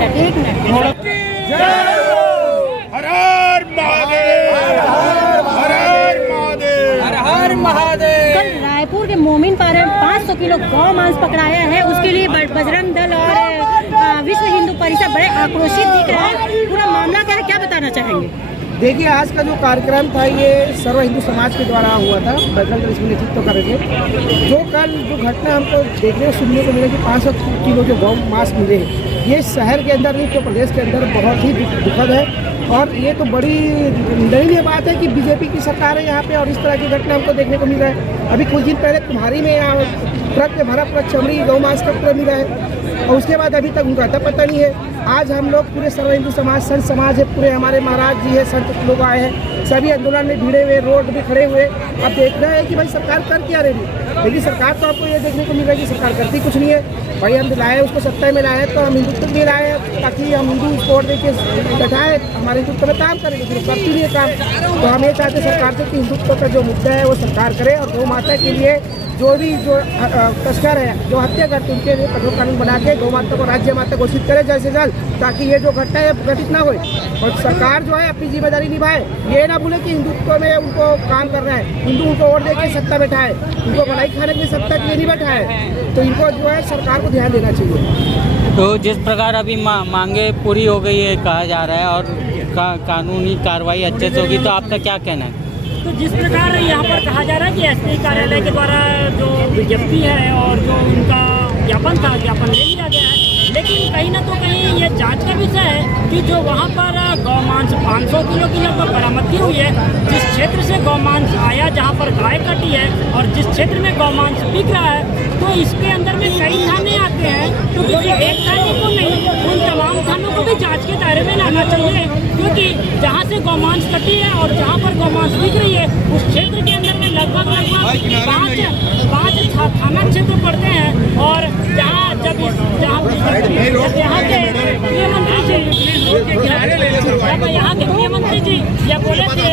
Minute. हर हर महादेव, हर हर महादेव, हर हर महादेव। कल रायपुर के मोमिनपाड़ा में 500 किलो गौ मांस पकड़ाया है, उसके लिए बजरंग दल और विश्व हिंदू परिषद बड़े आक्रोशित दिख रहे हैं। पूरा मामला क्या है, क्या बताना चाहेंगे? देखिए, आज का जो कार्यक्रम था ये सर्व हिंदू समाज के द्वारा हुआ था, बजरंग दल इसमें नेतृत्व कर रहे थे। जो कल जो घटना हमको देखने और सुनने को मिले कि 500 किलो जो गौ मांस मिले, ये शहर के अंदर नहीं तो प्रदेश के अंदर बहुत ही दुखद है। और ये तो बड़ी दयनीय बात है कि बीजेपी की सरकार है यहाँ पे और इस तरह की घटना हमको देखने को मिल रहा है। अभी कुछ दिन पहले तुम्हारी में यहाँ ट्रक में भरा पूरा चमड़ी गौ मांस का पूरा मिला है और उसके बाद अभी तक उनका अता पता नहीं है। आज हम लोग पूरे सर्व हिंदू समाज, संत समाज है, पूरे हमारे महाराज जी है, संत लोग आए हैं, सभी आंदोलन में भिड़े हुए, रोड में खड़े हुए। अब देखना है कि भाई सरकार कर क्या रही है, लेकिन सरकार तो आपको ये देखने को मिल रहा है कि सरकार करती कुछ नहीं है। भाई हम लाए उसको सत्ता में लाए तो हम हिंदुत्व भी लाए ताकि हम हिंदू वोट दे के बैठाए, हमारे हिंदुत्व में काम करेंगे, फिर करती नहीं है काम। तो हम ये चाहते सरकार से कि हिंदुत्व का जो मुद्दा है वो सरकार करे और गौ माता के लिए जो भी जो तस्कर है, जो हत्या करते उनके लिए कठोर कानून बना के गौ माता को राज्य माता घोषित करे जल्द से जल्द, ताकि ये जो घटना है घटित ना हो। और सरकार जो है अपनी जिम्मेदारी निभाए, ये ना भूले कि हिंदुत्व में उनको काम करना है, हिंदू उनको वोट दे के सत्ता बैठाए, उनको बढ़ाई खाने की सत्ता के लिए नहीं बैठाए। तो इनको जो है सरकार को ध्यान देना चाहिए। तो जिस प्रकार अभी मांगे पूरी हो गई है कहा जा रहा है और कानूनी कार्रवाई अच्छे से होगी, तो आपका क्या कहना है? तो जिस प्रकार यहाँ पर कहा जा रहा है कि एसपी कार्यालय के द्वारा जो विज्ञप्ति है और जो उनका ज्ञापन था, ज्ञापन ले लिया गया है, लेकिन कहीं ना तो कहीं ये जांच का विषय है कि जो वहाँ पर गौमांस 500 किलो की लगभग बरामदगी हुई है, जिस क्षेत्र से गौमांस आया जहाँ पर गाय कटी है और जिस क्षेत्र में गौमांस बिक रहा है, तो इसके अंदर में कई थाने आते हैं। तो किसी एक थाने को नहीं, उन तमाम थानों को भी जांच के दायरे में लाना चाहिए, क्योंकि जहाँ से गौमांस कटी है और जहाँ पर गौमांस बिक रही है उस क्षेत्र के अंदर में लगभग 5 थाना क्षेत्र पड़ते हैं। और यहाँ यहाँ के गृहमंत्री जी यह बोले थे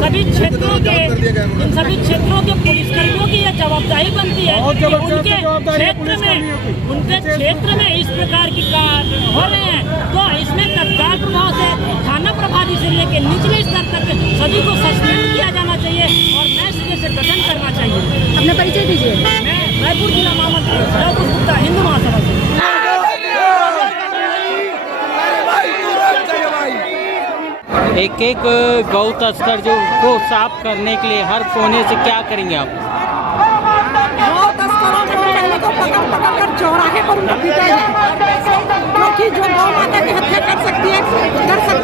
सभी क्षेत्रों के इन सभी क्षेत्रों के पुलिसकर्मियों की यह जवाबदारी बनती है कि उनके क्षेत्र में इस प्रकार की कार्य हो रहे हैं, तो इसमें तत्काल प्रभाव से थाना प्रभारी से लेकर निचले स्तर तक सभी को सस्पेंड किया जाना चाहिए और नए सिरे से गठन करना चाहिए। अपना परिचय दीजिए। मैं रायपुर जिला महामंत्री रघुनाथ गुप्ता, हिंदू महासभा से। एक एक गौ तस्कर जो को साफ करने के लिए हर कोने से क्या करेंगे आप? गौ तस्करों को पहले तो पकड़ कर चौराहे पर उनको पीटा जाए, क्योंकि जो गौ माता की हत्या कर सकता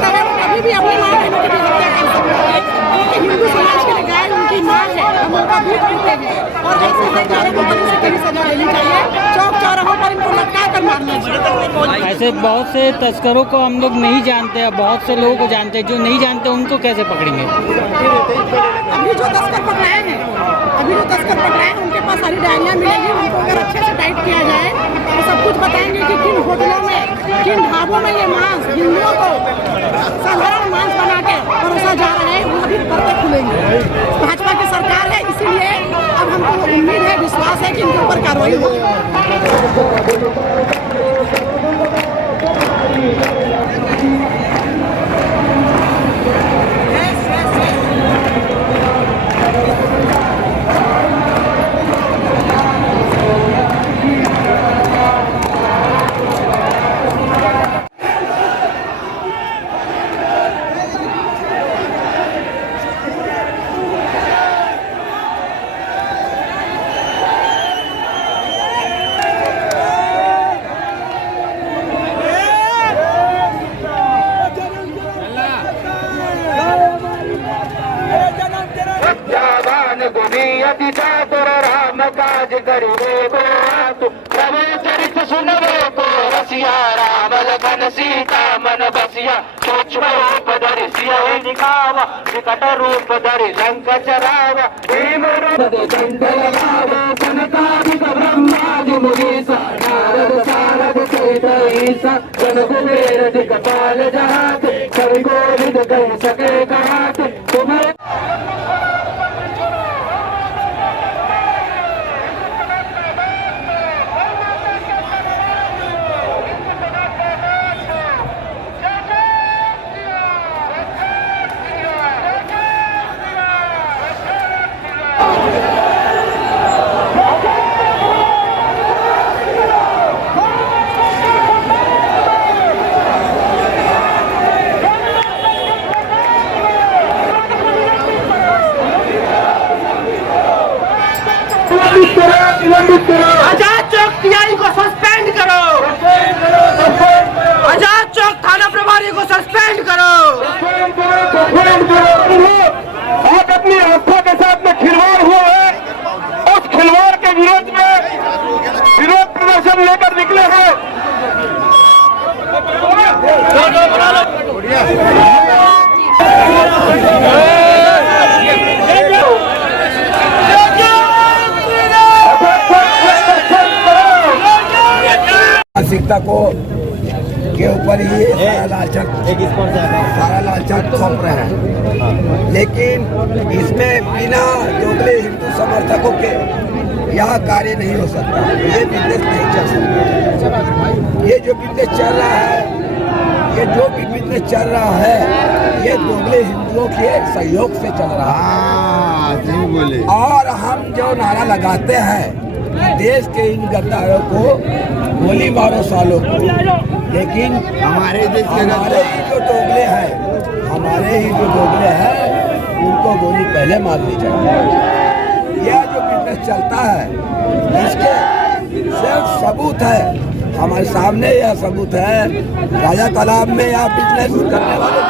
है वो कभी भी अपनी माँ बहनों की भी हत्या कर सकता है, क्योंकि हिंदू समाज के लिए गाय उनकी माँ है, हम उनका दूध पीते हैं और ऐसे हत्यारों को कभी से कभी सजा देनी चाहिए, चौक चौराहों पर इनको लटका कर मारना चाहिए। ऐसे बहुत से तस्करों को हम लोग नहीं जानते हैं, बहुत से लोगों को जानते हैं, जो नहीं जानते उनको कैसे पकड़ेंगे? अभी जो तस्कर पकड़ाए हैं उनके पास सारी डायरियाँ मिलेगी, उनको अगर अच्छे से टाइट किया जाए तो सब कुछ बताएंगे कि किन होटलों में, किन ढाबों में ये मांस हिंदुओं को साधारण मांस बना के परोसा जा रहा है, वो भी पर्दे खुलेंगे। भाजपा की सरकार है, इसीलिए अब हमको उम्मीद है, विश्वास है कि इनके ऊपर कार्रवाई होगी। राम काज करिवे को प्रभु चरित सुनवे को रसिया राम लखन सीता मन बसिया सूक्ष्म रूप धरि सियहि दिखावा विकट रूप धरि लंक चरावा भीम रूप दंड लगावा सनकादिक ब्रह्मादि मुनीसा नारद सारद सहित ईसा जन कुबेर दिक्पाल जहाते कवि कोविद कह सके कहाते तुम्हें निलंबित करो। आजाद चौक टीआई को सस्पेंड करो। आजाद चौक थाना प्रभारी को सस्पेंड करो। आप अपनी आस्था के साथ में खिलवाड़ हुआ है, उस खिलवाड़ के विरोध में विरोध प्रदर्शन लेकर निकले हैं। मानसिकता को के ऊपर ही सारा लालच थोप रहे हैं, लेकिन इसमें बिना दोगले हिंदू समर्थकों के यह कार्य नहीं हो सकता। ये बिजनेस नहीं चल सकता। ये जो बिजनेस चल रहा है, ये जो भी बिजनेस चल रहा है, ये दोगले हिंदुओं के सहयोग से चल रहा है। और हम जो नारा लगाते हैं देश के इन गद्दारों को गोली मारो सालों को, लेकिन हमारे ही जो दोगले हैं, उनको गोली पहले मारनी चाहिए। यह जो बिजनेस चलता है इसके सिर्फ सबूत है हमारे सामने। यह सबूत है राजा तालाब में यह बिजनेस करने वाले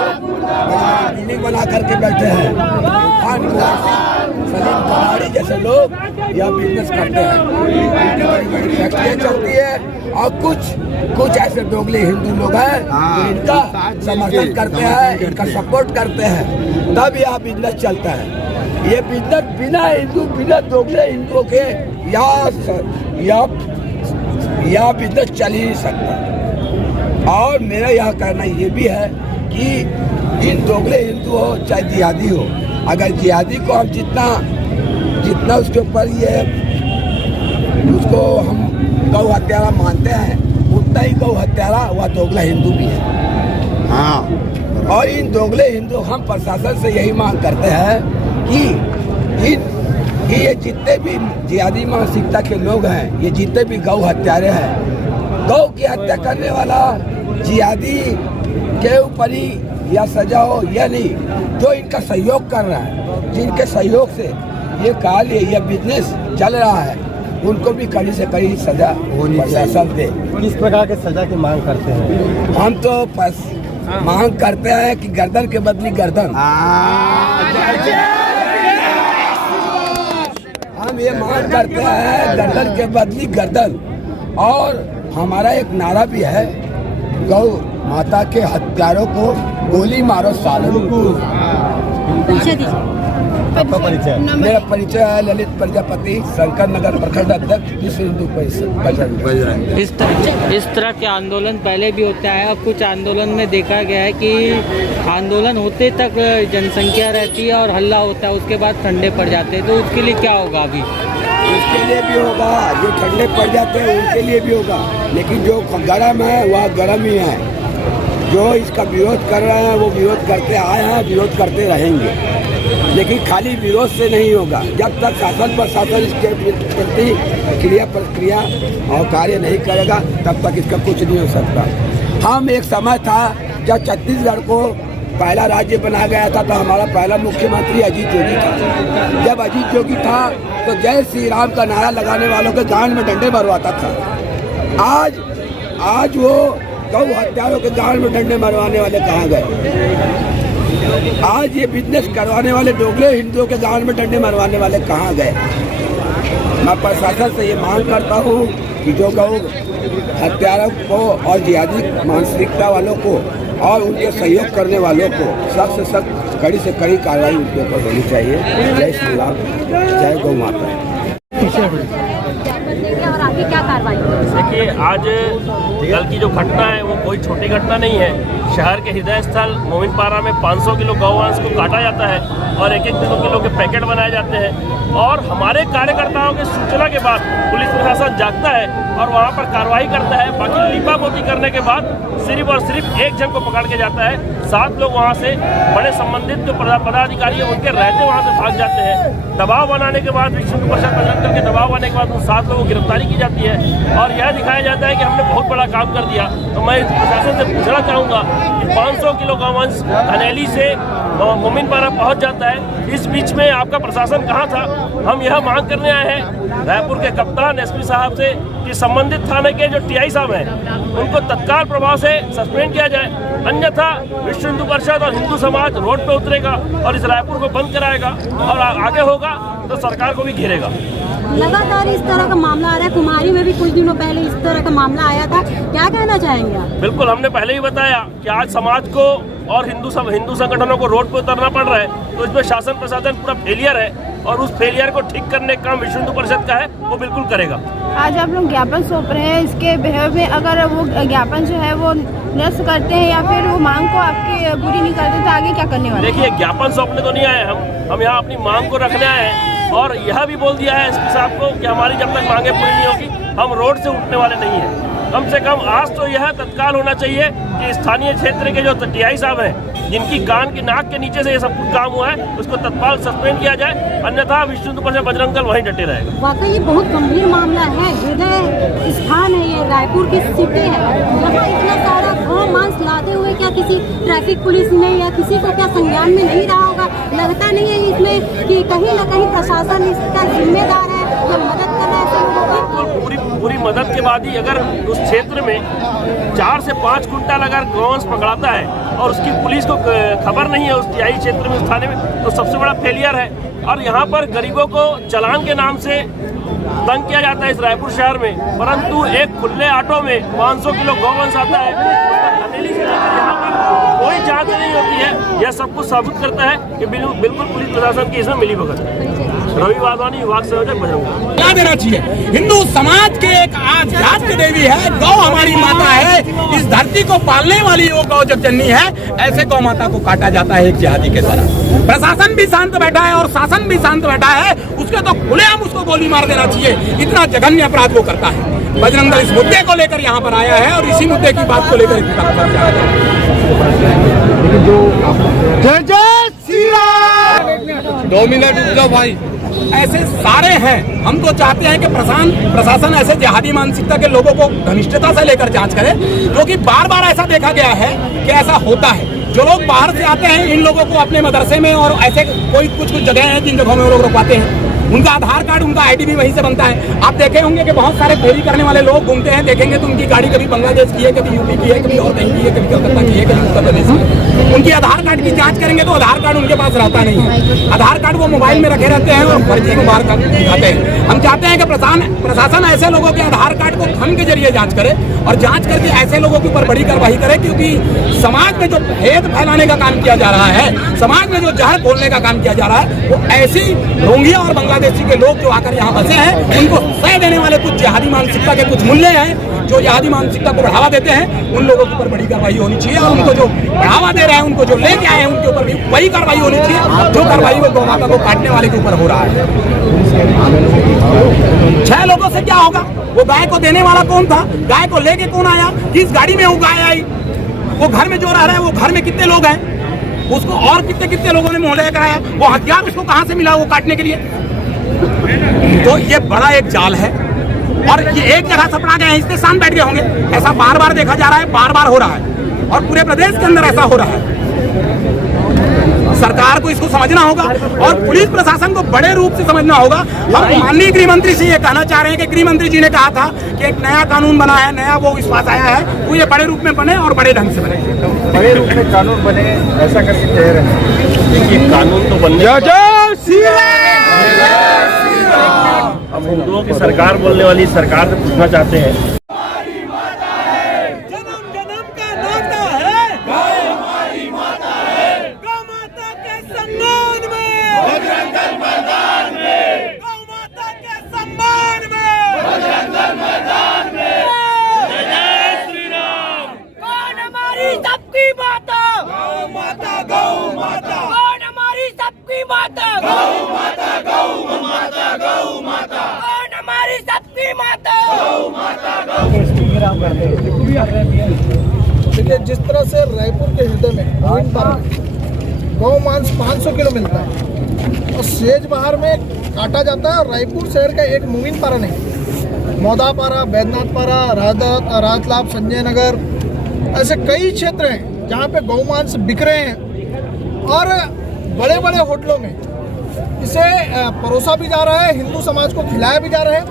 बिल्डिंग बना करके बैठे हैं। सलीम कमाड़ी जैसे लोग यह बिजनेस करते हैं, उनकी बड़ी बड़ी फैक्ट्रियाँ चलती है। और कुछ ऐसे दोगले हिंदू लोग हैं जो इनका समर्थन करते हैं, इनका सपोर्ट करते हैं, तब यह बिजनेस चलता है। ये बिजनेस बिना दोगले हिंदुओं के यह बिजनेस चल ही नहीं सकता। और मेरा यह कहना ये भी है कि इन दोगले हिंदू हो चाहे जिहादी हो, अगर जिहादी को हम जितना उसके ऊपर उसको हम गौ हत्यारा मानते हैं, उतना ही गौ हत्यारा वह दोगला हिंदू भी है। हाँ, और इन दोगले हिंदू हम प्रशासन से यही मांग करते हैं कि ये जितने भी जिहादी मानसिकता के लोग हैं, ये जितने भी गौ हत्यारे हैं, गौ की हत्या करने वाला जिहादी के ऊपर ही या सजा हो या नहीं, जो इनका सहयोग कर रहा है, जिनके सहयोग से ये कार्य यह बिजनेस चल रहा है, उनको भी कड़ी से कड़ी सजा प्रशासन दे। किस प्रकार के सजा की मांग करते हैं? हम तो मांग करते हैं कि गर्दन के बदली गर्दन। हम ये मांग करते हैं गर्दन के बदली गर्दन। और हमारा एक नारा भी है, गौ माता के हत्यारों को गोली मारो सालों को। आपका परिचय? मेरा परिचय है ललित प्रजापति, शंकर नगर प्रखंड अध्यक्ष, विश्व हिंदू परिषद। इस तरह के आंदोलन पहले भी होता है और कुछ आंदोलन में देखा गया है कि आंदोलन होते तक जनसंख्या रहती है और हल्ला होता है, उसके बाद ठंडे पड़ जाते हैं, तो उसके लिए क्या होगा? अभी उसके लिए भी होगा, जो ठंडे पड़ जाते हैं उनके लिए भी होगा, लेकिन जो गर्म है वह गर्म ही है। जो इसका विरोध कर रहे हैं वो विरोध करते आए हैं, विरोध करते रहेंगे, लेकिन खाली विरोध से नहीं होगा। जब तक शासन प्रशासन इसके प्रति क्रिया प्रक्रिया और कार्य नहीं करेगा तब तक इसका कुछ नहीं हो सकता। हम एक समय था जब छत्तीसगढ़ को पहला राज्य बना गया था, तो हमारा पहला मुख्यमंत्री अजीत जोगी था। जब अजीत जोगी था तो जय श्री राम का नारा लगाने वालों के गांड में डंडे मरवाता था। आज वो गौ हत्यारों के गांड में डंडे मरवाने वाले कहाँ गए? आज ये बिजनेस करवाने वाले दोगले हिंदुओं के गांड में डंडे मरवाने वाले कहाँ गए? मैं प्रशासन से ये मांग करता हूँ कि जो गौ हत्यारों को और जिहादी मानसिकता वालों को और उनके सहयोग करने वालों को सख्त से सख्त कड़ी से कड़ी कार्रवाई उनके ऊपर होनी चाहिए। जय श्री राम, जय गौ माता। और आगे क्या कार्रवाई? देखिए, आज कल की जो घटना है वो कोई छोटी घटना नहीं है। शहर के हृदय स्थल मोमिनपारा में 500 किलो गौवंश को काटा जाता है और 1-1 किलो के पैकेट बनाए जाते हैं। और हमारे कार्यकर्ताओं की सूचना के बाद पुलिस प्रशासन जागता है और वहाँ पर कार्रवाई करता है। बाकी लीपापोती करने के बाद सिर्फ और सिर्फ एक जन को पकड़ के जाता है। 7 लोग वहाँ से बड़े संबंधित जो पदाधिकारी हैं उनके रहते वहाँ से भाग जाते हैं। दबाव बनाने के बाद विश्व हिंदू परिषद बजरंग दल के दबाव आने के बाद 7 लोगों की गिरफ्तारी की जाती है और यह दिखाया जाता है कि हमने बहुत बड़ा काम कर दिया। तो मैं प्रशासन से पूछना चाहूँगा कि 500 किलो गौवंश धनेली से मोमिनपारा पहुँच जाता है, इस बीच में आपका प्रशासन कहाँ था? हम यह मांग करने आए हैं रायपुर के कप्तान एसपी साहब से कि संबंधित थाने के जो टीआई साहब हैं उनको तत्काल प्रभाव से सस्पेंड किया जाए, अन्यथा विश्व हिंदू परिषद और हिंदू समाज रोड पे उतरेगा और इस रायपुर को बंद कराएगा और आगे होगा तो सरकार को भी घेरेगा। लगातार इस तरह का मामला आ रहा है, कुमारी में भी कुछ दिनों पहले इस तरह का मामला आया था, क्या कहना चाहेंगे आप? बिल्कुल, हमने पहले ही बताया कि आज समाज को और हिंदू संगठनों को रोड पर उतरना पड़ रहा है, तो इसमें शासन प्रशासन पूरा फेलियर है और उस फेलियर को ठीक करने का काम विश्व हिंदू परिषद का है, वो बिल्कुल करेगा। आज आप लोग ज्ञापन सौंप रहे हैं, इसके बिहेव में अगर वो ज्ञापन जो है वो निरस्त करते हैं या फिर वो मांग को आपकी पूरी नहीं करते तो आगे क्या करने वाले? देखिए, ज्ञापन सौंपने तो नहीं आए हम यहाँ अपनी मांग को रखने आए हैं और यह भी बोल दिया है एसपी साहब को कि हमारी जब तक मांगे पूरी नहीं होगी हम रोड से उठने वाले नहीं हैं। कम से कम आज तो यह तत्काल होना चाहिए कि स्थानीय क्षेत्र के जो टीआई साहब हैं जिनकी कान की नाक के नीचे से ये सब कुछ काम हुआ है उसको तत्काल सस्पेंड किया जाए, अन्यथा विश्व हिंदू परिषद बजरंग दल वहीं डटे रहेगा। वाकई ये बहुत गंभीर मामला है, हृदय स्थान है ये, रायपुर की सिटी है, यहाँ इतना सारा गौ मांस लाते हुए क्या किसी ट्रैफिक पुलिस ने या किसी को क्या संज्ञान में नहीं रहा होगा? लगता नहीं है इसमें कि कहीं न कहीं प्रशासन इसका जिम्मेदार है या मदद कर रहा है? पूरी मदद के बाद ही अगर उस क्षेत्र में 4 से 5 कुंटल अगर गौवंश पकड़ाता है और उसकी पुलिस को खबर नहीं है उस टीआई क्षेत्र में, उस थाने में, तो सबसे बड़ा फेलियर है। और यहाँ पर गरीबों को चालान के नाम से तंग किया जाता है इस रायपुर शहर में, परंतु एक खुले ऑटो में 500 किलो गौवंश आता है, धनेली से लेकर यहाँ पर कोई जांच नहीं होती है। यह सब कुछ साबित करता है कि बिल्कुल पुलिस प्रशासन की इसमें मिली भगत है। रवि वाधवानी, विभाग संयोजक, बजरंग। क्या देना चाहिए? हिंदू समाज के एक आध्यात्मिक देवी है, गौ हमारी माता है, इस धरती को पालने वाली वो गौ जब जननी है, ऐसे गौ माता को काटा जाता है एक जिहादी के द्वारा। प्रशासन भी शांत बैठा है और शासन भी शांत बैठा है, उसके तो खुलेआम उसको गोली मार देना चाहिए, इतना जघन्य अपराध वो करता है। बजरंग दल इस मुद्दे को लेकर यहाँ पर आया है और इसी मुद्दे की बात को लेकर जय जय श्री राम। 2 मिनट रुक जाओ भाई। ऐसे सारे हैं, हम तो चाहते हैं कि प्रशासन ऐसे जिहादी मानसिकता के लोगों को घनिष्ठता से लेकर जांच करे, क्योंकि बार बार ऐसा देखा गया है कि ऐसा होता है। जो लोग बाहर से आते हैं इन लोगों को अपने मदरसे में और ऐसे कुछ जगह हैं जिन जगहों में वो लोग रुकवाते हैं, उनका आधार कार्ड, उनका आईडी भी वहीं से बनता है। आप देखे होंगे कि बहुत सारे फेरी करने वाले लोग घूमते हैं, देखेंगे तो उनकी गाड़ी कभी बांग्लादेश की है, कभी यूपी की है, कभी और कहीं की है, कभी कलकत्ता की है, कभी उत्तर प्रदेश की। उनकी आधार कार्ड की जांच करेंगे तो आधार कार्ड उनके पास रहता नहीं है, आधार कार्ड वो मोबाइल में रखे रहते हैं और फर्जी को बाहर दिखाते हैं। हम चाहते हैं कि प्रशासन ऐसे लोगों के आधार कार्ड को धन के जरिए जाँच करे और जाँच करके ऐसे लोगों के ऊपर बड़ी कार्रवाई करे, क्योंकि समाज में जो भेद फैलाने का काम किया जा रहा है, समाज में जो जहर खोलने का काम किया जा रहा है, वो ऐसी रोहिंग्या और बांग्लादेशी के लोग जो आकर यहाँ बसे हैं उनको सह देने वाले कुछ जिहादी मानसिकता के कुछ मूल्य हैं जो जिहादी मानसिकता को बढ़ावा देते हैं, उन लोगों के ऊपर बड़ी कार्रवाई होनी चाहिए और उनको जो बढ़ावा दे रहे हैं, उनको जो लेके आए हैं उनके ऊपर भी वही कार्रवाई होनी चाहिए जो कार्रवाई वो गौ माता को काटने वाले के ऊपर हो रहा है। 6 लोगों से क्या होगा? वो गाय को देने वाला कौन था? गाय को लेके कौन आया? किस गाड़ी में वो गाय आई? वो घर में जो रह रहा है वो घर में कितने लोग हैं? उसको और कितने लोगों ने मोहल्ला कराया? वो हथियार उसको कहाँ से मिला वो काटने के लिए? तो ये बड़ा एक जाल है और ये एक जगह से पकड़ा गया है, इससे शांत बैठ गए होंगे। ऐसा बार बार देखा जा रहा है, बार बार हो रहा है और पूरे प्रदेश के अंदर ऐसा हो रहा है। सरकार को इसको समझना होगा और पुलिस प्रशासन को बड़े रूप से समझना होगा। हम माननीय गृह मंत्री से ये कहना चाह रहे हैं कि गृह मंत्री जी ने कहा था कि एक नया कानून बना है, नया वो विश्वास आया है, वो ये बड़े रूप में बने और बड़े ढंग से बने, बड़े रूप में कानून बने, ऐसा करके कह रहे हैं। देखिए, कानून तो बनने, हम हिंदुओं की सरकार बोलने वाली सरकार से पूछना चाहते हैं, जन्म जन्म का नाता है, गाय हमारी माता है, गौ माता के सम्मान में, बजरंग दल मैदान में, गौ माता के सम्मान में, बजरंग दल मैदान में, जय जय श्री राम। कौन हमारी सबकी माता? गौ माता, गौ माता। कौन हमारी सबकी माता? गौ माता, गौ माता, गौ माता। कौन हमारी सबकी माता? गौ माता, गौ। देखिए, जिस तरह से रायपुर के हृदय में गौ मांस 500 किलो मिलता है, और सेजबहार में काटा जाता है। और रायपुर शहर का एक मुमीन पारा नहीं, मौदापारा, बैद्यनाथपारा, राजलाभ, संजय नगर, ऐसे कई क्षेत्र हैं जहाँ पे गौमांस बिक रहे हैं और बड़े बड़े होटलों में इसे परोसा भी जा रहा है, हिंदू समाज को खिलाया भी जा रहा है।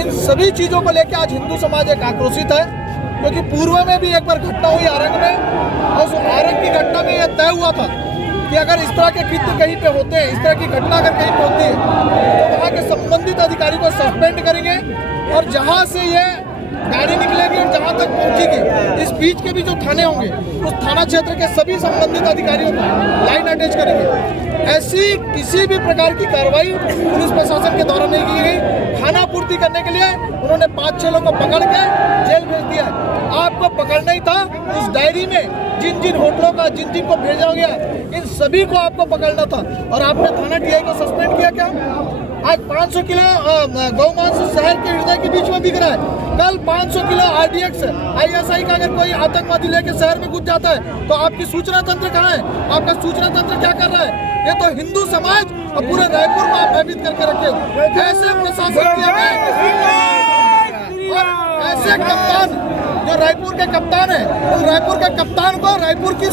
इन सभी चीज़ों को लेकर आज हिंदू समाज एक आक्रोशित है, क्योंकि पूर्व में भी एक बार घटना हुई आरंग में, और उस आरंग की घटना में यह तय हुआ था कि अगर इस तरह के कृत्य कहीं पे होते हैं, इस तरह की घटना अगर कहीं पे होती है, तो वहाँ के संबंधित अधिकारी को सस्पेंड करेंगे और जहाँ से ये गाड़ी निकलेगी और जहाँ तक पहुँचेगी, इस बीच के भी जो थाने होंगे, उस थाना क्षेत्र के सभी संबंधित अधिकारियों को लाइन अटैच करेंगे। ऐसी किसी भी प्रकार की कार्रवाई पुलिस प्रशासन के द्वारा नहीं की गई। खाना पूर्ति करने के लिए उन्होंने 5-6 लोगों को पकड़ के जेल भेज दिया। आपको पकड़ना ही था, उस डायरी में जिन जिन होटलों का जिन जिन को भेजा गया, इन सभी को आपको पकड़ना था, और आपने थाना टीआई को सस्पेंड किया क्या? आज 500 किलो गौमांस शहर के हृदय के बीच में बिक रहा है। कल 500 किलो RDX ISI का अगर कोई आतंकवादी लेके शहर में घुस जाता है, तो आपकी सूचना तंत्र कहाँ है? आपका सूचना तंत्र क्या कर रहा है? ये तो हिंदू समाज और पूरे रायपुर को आप भयभीत करके रखे। ऐसे प्रशासन की और ऐसे कप्तान जो रायपुर के कप्तान है, उन रायपुर के कप्तान को रायपुर की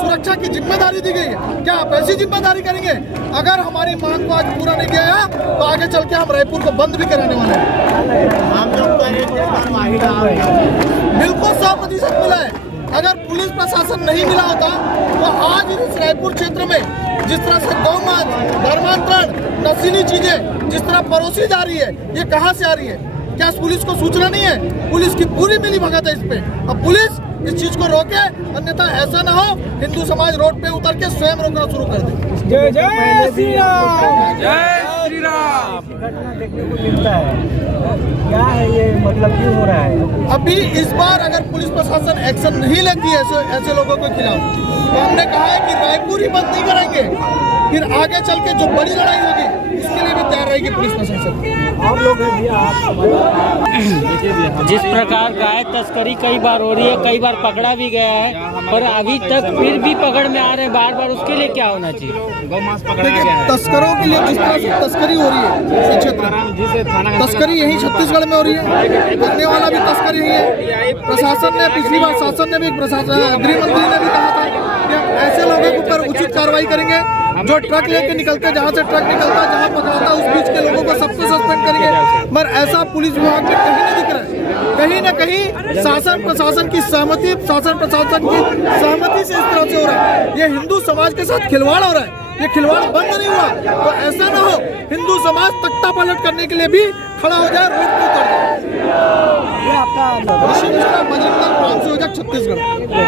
सुरक्षा की जिम्मेदारी दी गई है। क्या आप ऐसी जिम्मेदारी करेंगे? अगर हमारी मांग को आज पूरा नहीं किया गया, तो आगे चल के हम रायपुर को बंद भी कराने वाले हैं। बिल्कुल 100% मिला है। अगर पुलिस प्रशासन नहीं मिला होता, तो आज इस रायपुर क्षेत्र में जिस तरह से गौमांस, धर्मांतरण, नशीली चीजें जिस तरह परोसी जा रही है, ये कहाँ से आ रही है? क्या पुलिस को सूचना नहीं है? पुलिस की पूरी मिलीभगत है इस पे। अब पुलिस इस चीज को रोके, अन्यथा ऐसा ना हो हिंदू समाज रोड पे उतर के स्वयं रोकना शुरू कर दे। जय जय श्री राम, जय श्री राम। घटना देखने को मिलता है, क्या है ये, मतलब क्यों हो रहा है? अभी इस बार अगर पुलिस प्रशासन एक्शन नहीं लेती है ऐसे लोगों के खिलाफ, तो हमने कहा है कि रायपुर ही बंद नहीं करेंगे, फिर आगे चल के जो बड़ी लड़ाई होगी उसके लिए भी तैयार रहेगी पुलिस प्रशासन। आप लोग जिस प्रकार गाय तस्करी कई बार हो रही है, कई बार पकड़ा भी गया है, पर अभी तक फिर भी पकड़ में आ रहे हैं बार बार, उसके लिए क्या होना चाहिए? देखिए, तस्करों के लिए जिस तरह से तस्करी हो रही है इस क्षेत्र में, तस्करी यही छत्तीसगढ़ में हो रही है, करने वाला भी तस्करी यही है। प्रशासन ने पिछली बार शासन ने भी, गृह मंत्री ने भी कहा था कि हम ऐसे लोगों के ऊपर उचित कार्रवाई करेंगे जो ट्रक लेके निकलते, जहाँ से ट्रक निकलता, जहाँ पकड़ाता, उस बीच के लोगों को सबको सस्पेंड करेंगे। मगर ऐसा पुलिस विभाग में कहीं नहीं दिख रहा है। कहीं न कहीं शासन प्रशासन की सहमति, शासन प्रशासन की सहमति से इस तरह से हो रहा है। ये हिंदू समाज के साथ खिलवाड़ हो रहा है। ये खिलवाड़ बंद नहीं हुआ तो ऐसा ना हो हिंदू समाज तख्ता पलट करने के लिए भी खड़ा हो जाए, रोड पे उतर जाए। ये आपका बजरंग दल 500 छत्तीसगढ़।